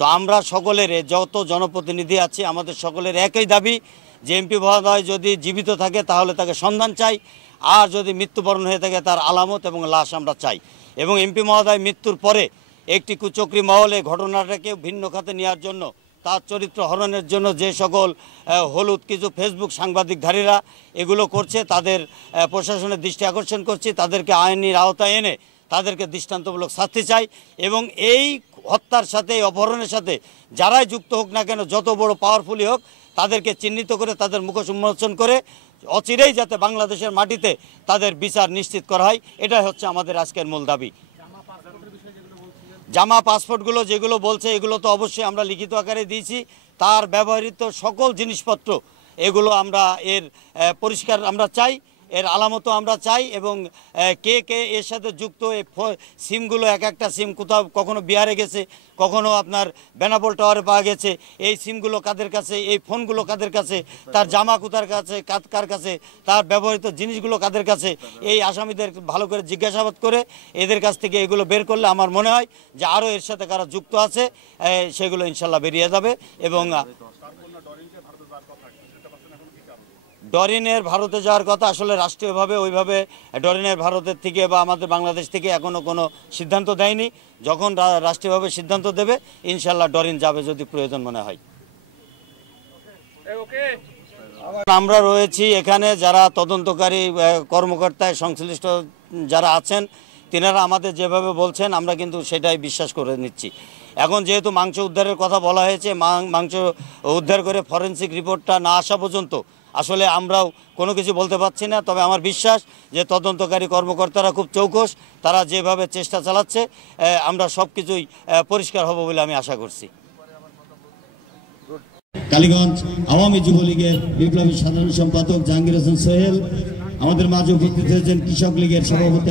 তো আমরা সকলের যত জনপ্রতিনিধি আছে আমাদের সকলের একই দাবি যে এমপি মহোদয় যদি জীবিত থাকে তাহলে তাকে সন্ধান চাই, আর যদি মৃত্যুবরণ হয়ে থাকে তার আলামত এবং লাশ আমরা চাই। এবং এমপি মহোদয় মৃত্যুর পরে একটি কুচক্রী মহলে ঘটনাটাকে ভিন্ন খাতে নেওয়ার জন্য, তার চরিত্র হরণের জন্য যে সকল হলুদ কিছু ফেসবুক সাংবাদিকধারীরা এগুলো করছে, তাদের প্রশাসনের দৃষ্টি আকর্ষণ করছি, তাদেরকে আইনের আওতায় এনে তাদেরকে দৃষ্টান্তমূলক শাস্তি চাই। এবং এই হত্যার সাথে, এই অপহরণের সাথে যারাই যুক্ত হোক না কেন, যত বড় পাওয়ারফুলই হোক, তাদেরকে চিহ্নিত করে তাদের মুখোশ উন্মোচন করে অচিরেই যাতে বাংলাদেশের মাটিতে তাদের বিচার নিশ্চিত করা হয়, এটাই হচ্ছে আমাদের আজকের মূল দাবি। জামা পাসপোর্টগুলো যেগুলো বলছে এগুলো তো অবশ্যই আমরা লিখিত আকারে দিয়েছি। তার ব্যবহৃত সকল জিনিসপত্র এগুলো আমরা এর পরিষ্কার আমরা চাই, এর আলামতও আমরা চাই। এবং কে কে এর সাথে যুক্ত, এই সিমগুলো এক একটা সিম কোথাও কখনো বিহারে গেছে, কখনো আপনার বেনাপোল টাওয়ারে পাওয়া গেছে, এই সিমগুলো কাদের কাছে, এই ফোনগুলো কাদের কাছে, তার জামা কোথার কাছে, কার কাছে, তার ব্যবহৃত জিনিসগুলো কাদের কাছে, এই আসামিদের ভালো করে জিজ্ঞাসাবাদ করে এদের কাছ থেকে এগুলো বের করলে আমার মনে হয় যে আরও এর সাথে কারা যুক্ত আছে সেগুলো ইনশাল্লাহ বেরিয়ে যাবে। এবং ডরিনের ভারতে যাওয়ার কথা আসলে রাষ্ট্রীয়ভাবে ওইভাবে ডরিনের ভারতের থেকে বা আমাদের বাংলাদেশ থেকে এখনও কোনো সিদ্ধান্ত দেয়নি। যখন রাষ্ট্রীয়ভাবে সিদ্ধান্ত দেবে ইনশাল্লাহ ডরিন যাবে যদি প্রয়োজন মনে হয়। আমরা রয়েছি এখানে, যারা তদন্তকারী কর্মকর্তায় সংশ্লিষ্ট যারা আছেন তিনারা আমাদের যেভাবে বলছেন আমরা কিন্তু সেটাই বিশ্বাস করে নিচ্ছি। এখন যেহেতু মাংস উদ্ধারের কথা বলা হয়েছে, মাংস উদ্ধার করে ফরেনসিক রিপোর্টটা না আসা পর্যন্ত আসলে আমরাও কোনো কিছু বলতে পারছি না। তবে আমার বিশ্বাস যে তদন্তকারী কর্মকর্তারা খুব চৌকস, তারা যেভাবে চেষ্টা চালাচ্ছে আমরা সব কিছুই পরিষ্কার হব বলে আমি আশা করছি। কালীগঞ্জ আওয়ামী যুবলীগের বিপ্লবী সাধারণ সম্পাদক জাহাঙ্গীর হোসেন সোহেল আমাদের মাঝে উপস্থিত হয়েছেন, কৃষক লীগের সভাপতি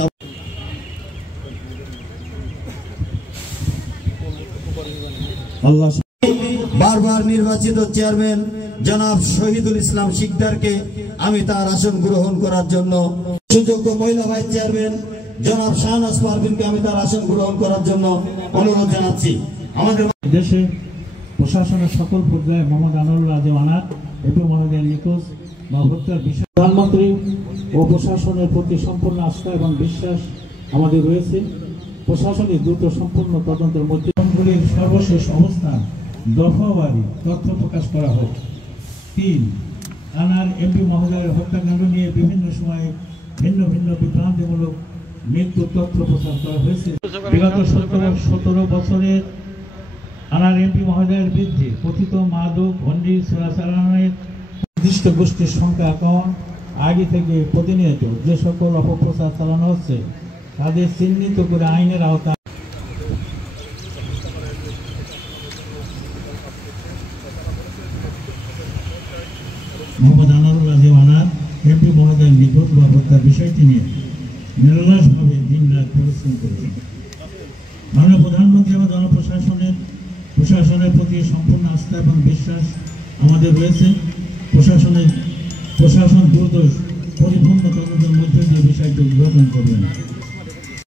বারবার নির্বাচিত চেয়ারম্যান জনাব শহীদুল ইসলাম শিকদারকে আমি তার আসন গ্রহণ করার জন্য, সুযোগ্য মহিলা ভাইস চেয়ারম্যান জনাব শাহনাজ পারভিনকে আমি তার আসন গ্রহণ করার জন্য অনুরোধ জানাচ্ছি। আমাদের দেশে প্রশাসনের সকল পর্যায়ে মোহাম্মদ আনোয়ারুল আজিম আনার এপি মহোদয়ের নিখোঁজ বা হত্যার বিষয়ে প্রধানমন্ত্রী ও প্রশাসনের প্রতি সম্পূর্ণ আস্থা এবং বিশ্বাস আমাদের রয়েছে। প্রশাসনিক দ্রুত সম্পূর্ণ তদন্তের মধ্যে সর্বশেষ অবস্থান দফাওয়ারি তথ্য প্রকাশ করা হোক। 3. আনার এমপি মহোদয়ের হত্যাকাণ্ড নিয়ে বিভিন্ন সময়ে ভিন্ন ভিন্ন বিভ্রান্তিমূলক মৃত্যু তথ্য প্রচার করা হয়েছে। বিগত 17 বছরের আনার এমপি মহোদয়ের বিরুদ্ধে কথিত মাদক ভণ্ডি চোরাচালানের নির্দিষ্ট গোষ্ঠীর সংখ্যা কম আগে থেকে প্রতিনিয়ত যে সকল অপপ্রচার চালানো হচ্ছে তাদের চিহ্নিত করে আইনের আওতায় মোহাম্মদ আনোয়ারুল আজিম আনার এমপি মহোদয়ের নিখোঁজ বা হত্যার বিষয়টি নিয়ে নিরলসভাবে দিনরাত পরিশ্রম করেছেন। মাননীয় প্রধানমন্ত্রী এবং প্রশাসনের প্রতি সম্পূর্ণ আস্থা এবং বিশ্বাস আমাদের রয়েছে। প্রশাসন দ্রুত পরিপূর্ণ তদন্তের মধ্যে দিয়ে বিষয়টি উদ্ঘাটন করবেন।